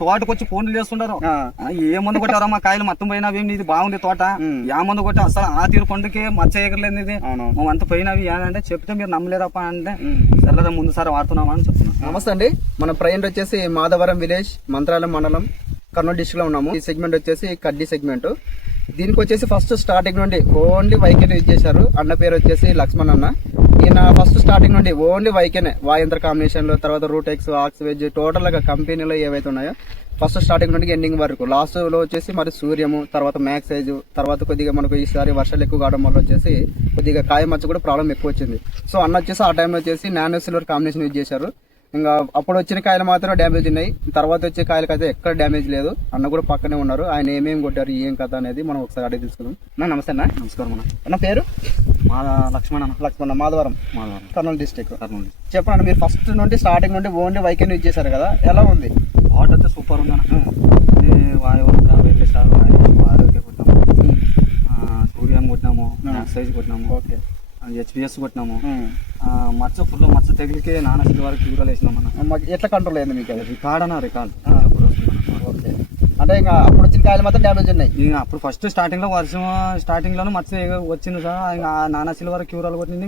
తోటకు వచ్చి ఫోన్లు చేస్తుంటారు. ఏ మందు కొట్టారా మా కాయలు మొత్తం పోయినవి, ఇది బాగుంది తోట, ఏ మందు కొట్టి అసలు ఆ తీరు పండుకి మచ్చ ఎగరలేదు, ఇది అంత పోయినవి అంటే చెప్తే మీరు నమ్మలేరప్ప అంటే సరే ముందు సారి వాడుతున్నామా అని చెప్తున్నాం. నమస్తే అండి, మన ప్రజెంట్ వచ్చేసి మాధవరం విలేజ్, మంత్రాలయం మండలం, కర్నూలు డిస్ట్రిక్ట్ లో ఉన్నాము. ఈ సెగ్మెంట్ వచ్చేసి కడ్డీ సెగ్మెంట్. దీనికి వచ్చేసి ఫస్ట్ స్టార్టింగ్ నుండి ఓన్లీ వైకేనే యూజ్ చేశారు. అన్న పేరు వచ్చేసి లక్ష్మణ్ అన్న. ఈయన ఫస్ట్ స్టార్టింగ్ నుండి ఓన్లీ వైకేనే, వాయంత్ర కాంబినేషన్లో, తర్వాత రూటెక్స్, ఆక్స్వెజ్, టోటల్గా కంపెనీలో ఏవైతే ఉన్నాయో ఫస్ట్ స్టార్టింగ్ నుండి ఎండింగ్ వరకు. లాస్ట్లో వచ్చేసి మరి సూర్యము, తర్వాత మ్యాక్సైజ్, తర్వాత కొద్దిగా మనకు ఈసారి వర్షాలు ఎక్కువ కావడం వల్ల వచ్చేసి కొద్దిగా కాయ మచ్చ కూడా ప్రాబ్లం ఎక్కువ వచ్చింది. సో అన్న వచ్చేసి ఆ టైంలో వచ్చేసి నానో సిల్వర్ కాంబినేషన్ యూజ్ చేశారు. ఇంకా అప్పుడు వచ్చిన కాయలు మాత్రం డ్యామేజ్ ఉన్నాయి, తర్వాత వచ్చే కాయలకి అయితే ఎక్కడ డ్యామేజ్ లేదు. అన్న కూడా పక్కనే ఉన్నారు. ఆయన ఏమేమి కొట్టారు, ఏం కథ అనేది మనం ఒకసారి అడిగి తీసుకుందాం. నమస్తే అన్న. నమస్కారం అన్న. అన్న పేరు? లక్ష్మణ, మాధవరం, కర్నూలు డిస్ట్రిక్ట్. చెప్పండి, మీరు ఫస్ట్ నుండి స్టార్టింగ్ నుండి ఓన్లీ వైకెన్ యూజ్ చేశారు కదా, ఎలా ఉంది? తోట అయితే సూపర్ ఉందన్న. వాయువంత్ర, వెంకటేశ్వర, ఆరోగ్య కొట్టాము, సూర్యం కొట్టినాము, సైజ్ కొట్టినాము, ఓకే, హెచ్పిఎస్ కొట్టినాము. మచ్చ ఫుల్ మచ్చ తెగిలికి నాన్న సిల్ వరకు క్యూరాలు వేసినామన్న. ఎట్లా కంట్రోల్ అయింది మీకు? అది రికార్డ్ అన్న, రికార్డ్. ఓకే, అంటే ఇంకా అప్పుడు వచ్చిన కాయలు మాత్రం డ్యామేజ్ ఉన్నాయి. అప్పుడు ఫస్ట్ స్టార్టింగ్ లో వర్షం స్టార్టింగ్ లోనే మచ్చ వచ్చింది సార్. ఇంకా నానా సిల్ వరకు క్యూరాలు కొట్టింది.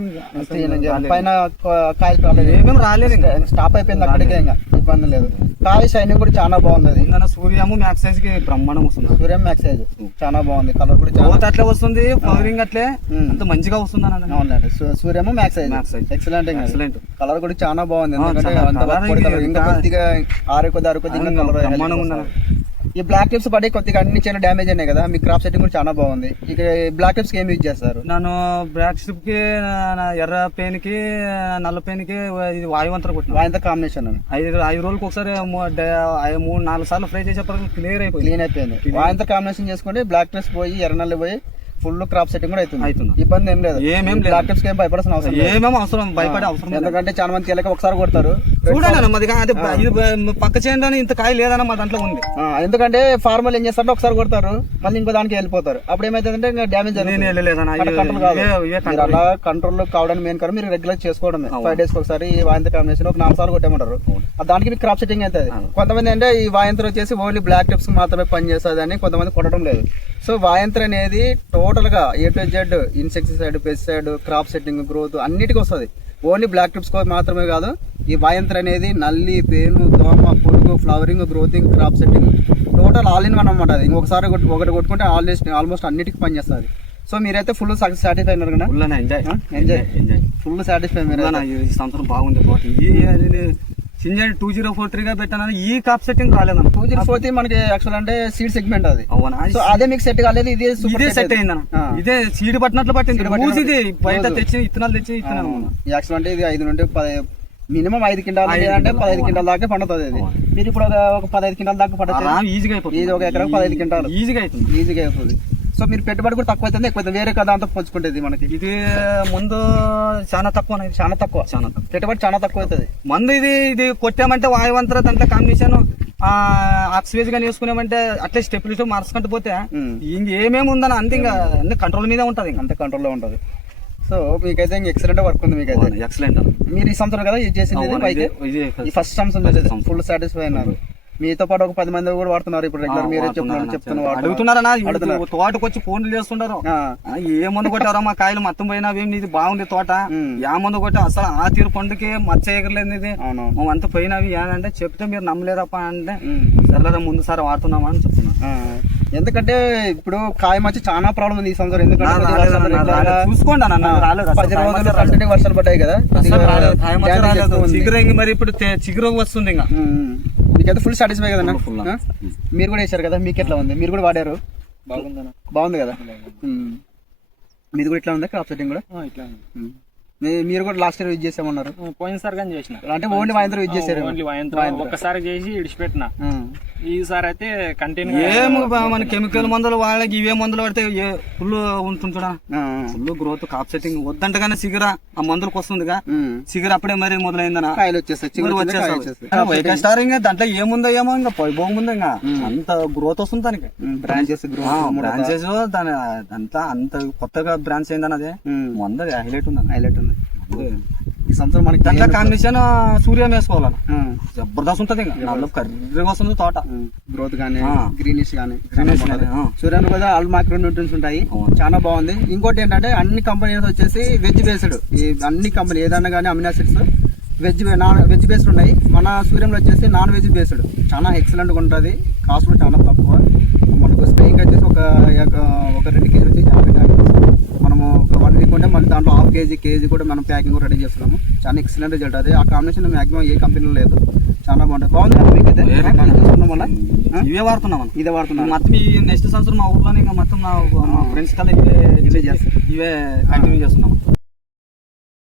పైన కాయలు రాలేదు, ఏమేమి రాలేదు, ఇంకా స్టాప్ అయిపోయింది అక్కడికే, ఇంకా ఇబ్బంది లేదు. కాయ షైనింగ్ కూడా చాలా బాగుంది. ఇంకా సూర్యము మ్యాక్సైజ్ కి బ్రహ్మాండం వస్తుంది. సూర్యం మ్యాక్సైజ్ చాలా బాగుంది, కలర్ కూడా చాలా అట్లే వస్తుంది, ఫ్లవరింగ్ అట్లే అంత మంచిగా వస్తుంది అన్న. అవునండి, సూర్యము మ్యాక్సైజ్ ఎక్సలెంట్, ఎక్సలెంట్. కలర్ కూడా చాలా బాగుంది. ఇంకా కొద్దిగా బ్రహ్మాండంగా ఉంది. ఈ బ్లాక్ టిప్స్ పడి కొద్దిగా అన్ని చాలా డ్యామేజ్ అయినాయి కదా, మీ క్రాప్ సెట్టింగ్ కూడా చాలా బాగుంది. ఇక బ్లాక్ టిప్స్ కి ఏం యూజ్ చేస్తారు? నేను బ్లాక్ స్ట్రిప్ కి, ఎర్ర పెయిన్ కి, నల్ల పెయిన్ కి ఇది వాయువంతర కొట్టిన. వాయువంతర కాంబినేషన్ 5 రోజులకి ఒకసారి 3-4 సార్లు ఫ్రై చేసేప్పటికి క్లియర్ అయిపోయింది. వాయువంతర కాంబినేషన్ చేసుకుంటే బ్లాక్ టిప్స్ పోయి ఎర్ర నల్లి పోయి ఫుల్ క్రాప్ సెట్టింగ్ కూడా అవుతుంది. ఇబ్బంది ఏం లేదు. బ్లాక్ టిప్స్ ఏం భయపడాల్సిన అవసరం, ఏమేమి అవసరం, భయపడే అవసరం. ఎందుకంటే చాలా మంది తెలియక ఒకసారి కొడతారు. చూడండి మాది పక్క చేయండి, ఇంత కాయ లేదన్న మా దాంట్లో ఉంది. ఎందుకంటే ఫార్మల్ ఏం చేస్తారంటే ఒకసారి కొడతారు, మళ్ళీ ఇంకో దానికి వెళ్ళిపోతారు. అప్పుడు ఏమైతుందంటే ఇంకా డ్యామేజ్ అలా కంట్రోల్ కావడానికి మెయిన్ కాదు, మీరు రెగ్యులర్ చేసుకోవడమే. 5 days ఒకసారి ఈ వాయంత్ర కాంబినేషన్ ఒక 4 సార్లు కొట్టేమంటారు. దానికి మీకు క్రాప్ సెట్టింగ్ అవుతుంది. కొంతమంది అంటే ఈ వాయంత్ర వచ్చేసి ఓన్లీ బ్లాక్ టిప్స్ మాత్రమే పనిచేస్తుంది అని కొంతమంది కొట్టడం లేదు. సో వాయంత్ర అనేది టోటల్ గా A to Z, insecticide, pesticide, crop setting, growth అన్నిటికీ వస్తుంది. ఓన్లీ బ్లాక్ టిప్స్ మాత్రమే కాదు, ఈ వాయంత్ర అనేది నల్లి, పేను, దోమ, పురుగు, ఫ్లవరింగ్, గ్రోతింగ్, crop setting total all in one అనమాట. అది ఇంకొకసారి ఒకటి కొట్టుకుంటే ఆల్మోస్ట్ అన్నిటికీ పనిచేస్తుంది. సో మీరైతే ఫుల్ సాటిస్ఫై అయినారు కదా? Full satisfy. మీరు ఈ సంవత్సరం బాగుంది. సింజన్ 2043 గా పెట్టాను. ఈ కాప్ సెట్టింగ్ రాలేదన్న. 2043 మనకి యాక్చువల్ అంటే సీడ్ సెగ్మెంట్ అది. సో అదే మీకు సెట్ కాలేదు, ఇదే సెట్ అయిందన్న. ఇదే సీడ్ పట్టినట్లు పట్టింది. ఇది బయట తెచ్చి ఇత్తనాలు తెచ్చి ఇత్తనాలు. యాక్చువల్ అంటే ఇది 5 నుండి 10, మినిమం 5 క్వింటాలు అంటే 15 క్వింటాల దాకా పండుతుంది. అది మీరు ఇప్పుడు ఒక 15 క్వింటాల దాకా పడుతుంది. ఈజీగా అయిపోతుంది. ఇది ఒక ఎకరాకు 15 క్వింటాలు ఈజీగా అవుతుంది. సో మీరు పెట్టుబడి కూడా తక్కువ అవుతుంది, ఎక్కువ వేరే కదా అంతా పంచుకుంటుంది. మనకి ఇది ముందు చాలా తక్కువ, పెట్టుబడి చాలా తక్కువ అవుతుంది. మందు ఇది కొట్టామంటే వాయువంతర దాంట్లో కాంబినేషన్ ఆక్సివేజ్ గా వేసుకున్నామంటే అట్లే స్టెబిలిటీ మార్చుకుంటూ పోతే ఇంకేమేమి ఉందని అంతే, ఇంకా అన్ని కంట్రోల్ మీద ఉంటుంది. అంతే కంట్రోల్ లో ఉంటుంది. సో మీకైతే ఎక్సలెంట్ వర్క్ ఉంది. మీకైతే ఎక్సలెంట్. మీరు ఈ సంవత్సరం కదా యూజ్ చేసింది, ఫస్ట్ సంవత్సరం ఫుల్ సాటిస్ఫై అయినారు. మీతో పాటు ఒక 10 మంది కూడా వాడుతున్నారు. ఇప్పుడు రెగ్యులర్ మీరే అడుగుతున్నారా? తోటకు వచ్చి ఫోన్లు చేస్తుంటారు. ఏ మందు కొట్టారా మా కాయలు మొత్తం పోయినవి, ఇది బాగుంది తోట, ఏ మందు కొట్టా అసలు ఆ తీరు పండుకి మచ్చ ఎగరలేదు, ఇది అంత పోయినవి అంటే చెప్తే మీరు నమ్మలేరప్ప అంటే సరే ముందు సారి వాడుతున్నామా అని చెప్తున్నా. ఎందుకంటే ఇప్పుడు కాయ మచ్చ చాలా ప్రాబ్లం ఉంది ఈ సంవత్సరం. ఎందుకంటే చూసుకోండి అన్న, 10 రోజులు కంటిన్యూ వర్షాలు పడ్డాయి కదా, చిగురు మరి ఇప్పుడు చిగురు వస్తుంది. ఇంకా మీకైతే ఫుల్ సాటిస్ఫై కదా? మీరు కూడా వేసారు కదా, మీకు ఎట్లా ఉంది? మీరు కూడా వాడారు, బాగుంది కదా? మీది కూడా ఇట్లా ఉందా క్రాప్ సెట్టింగ్ కూడా? ఇట్లా మీరు కూడా లాస్ట్ ఇయర్ యూజ్ చేసామన్నారు. పోయినసారి కానీ చేసిన, అంటే ఓన్లీ వాయంత్ర యూజ్ చేశారు. ఒక్కసారి చేసి ఇడిచిపెట్టిన. ఈసారి అయితే కంటిన్యూ ఏం మన కెమికల్ మందులు వాళ్ళకి ఇవే మందులు పడితే ఫుల్ ఉంటుంది చూడ, ఫుల్ గ్రోత్, కాప్ సెట్టింగ్ వద్దంటగానే సిగర ఆ మందులకు వస్తుందిగా, సిగర అప్పుడే మరి మొదలైందన కాయలు వచ్చేస్తాయి. స్టారింగ్ దాంట్లో ఏముందో ఏమో ఇంకా పోయబోముందో ఇంకా అంత గ్రోత్ వస్తుంది దానికి. బ్రాంచెస్ దాని అంతా అంత కొత్తగా బ్రాంచ్ అయిందని అదే మందు హైలైట్ ఉంది. ఈ సంవత్సరం మనకి దాంట్లో కాంబినేషన్ సూర్యం వేసుకోవాలన్న జబర్దస్త్ ఉంటది ఇంకా నల్ల కర్రీగా వస్తుంది తోట గ్రోత్ గానీ గ్రీనిష్ గానీ Greenish గానీ, సూర్యాన్ని కూడా ఆల్ మైక్రో న్యూట్రియన్స్ ఉంటాయి. చాలా బాగుంది. ఇంకోటి ఏంటంటే అన్ని కంపెనీస్ వచ్చేసి వెజ్ బేస్డ్, ఈ అన్ని కంపెనీ ఏదన్నా కానీ అమినో యాసిడ్స్ వెజ్ బేస్డ్ ఉన్నాయి. మన సూర్యంలో వచ్చేసి నాన్ వెజ్ బేస్డ్ చాలా ఎక్సలెంట్గా ఉంటుంది. కాస్ట్ కూడా చాలా తక్కువ. మనకు స్ప్రేయింగ్ వచ్చేసి ఒక 2 కేజీలు వచ్చి 50 ట్యాబ్లెట్స్ మనము ఒక 1 వీక్ ఉంటే మళ్ళీ దాంట్లో హాఫ్ కేజీ కూడా మనం ప్యాకింగ్ రెడీ చేస్తున్నాము. చాలా ఎక్సలెంట్ రిజల్ట్ అది. ఆ కాంబినేషన్ మాక్సిమం ఏ కంపెనీలో లేదు. చాలా బాగుంటుంది. బాగుంది కదా మీకైతే? ఇవే వాడుతున్నాం. ఇదే వాడుతున్నాం. మొత్తం ఈ నెక్స్ట్ సంవత్సరం మా ఊర్లో ఇంకా మొత్తం మా ఫ్రెండ్స్ కల్లా ఇవే కంటిన్యూ చేస్తున్నాం.